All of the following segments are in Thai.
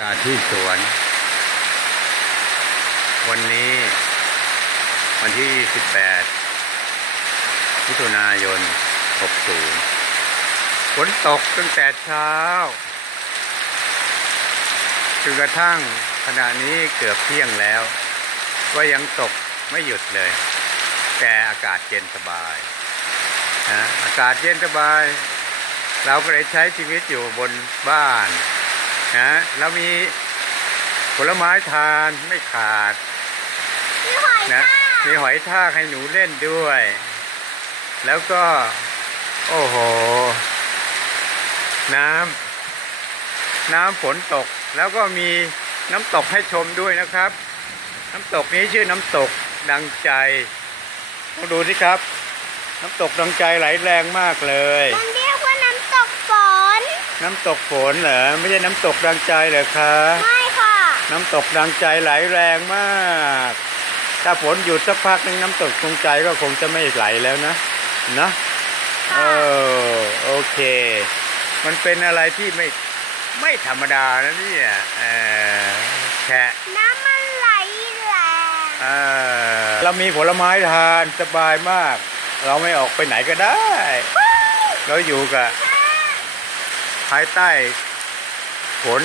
การที่สวนวันนี้วันที่28มิถุนายน60ฝนตกตั้งแต่เช้าจนกระทั่งขณะนี้เกือบเที่ยงแล้วก็ยังตกไม่หยุดเลยแต่อากาศเย็นสบายนะอากาศเย็นสบายเราก็เลยใช้ชีวิตอยู่บนบ้านนะแล้วมีผลไม้ทานไม่ขาดนะมีหอยทากให้หนูเล่นด้วยแล้วก็โอ้โหน้ำฝนตกแล้วก็มีน้ำตกให้ชมด้วยนะครับน้ำตกนี้ชื่อน้ำตกดังใจต้องดูสิครับน้ำตกดังใจไหลแรงมากเลยมันเรียกว่าน้ำตกฝนน้ำตกฝนเหรอไม่ใช่น้ำตกดังใจเหรอคะไม่ค่ะน้ำตกดังใจไหลแรงมากถ้าฝนหยุดสักพักนึงน้ำตกดังใจก็คงจะไม่ไหลแล้วนะโอเคมันเป็นอะไรที่ไม่ธรรมดานะเนี่ยแค่น้ำมันไหลแรงเรามีผลไม้ทานสบายมากเราไม่ออกไปไหนก็ได้เราอยู่กับภายใต้ฝน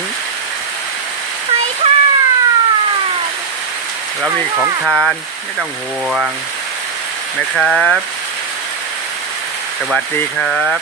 เรามีของทานไม่ต้องห่วงนะครับสวัสดีครับ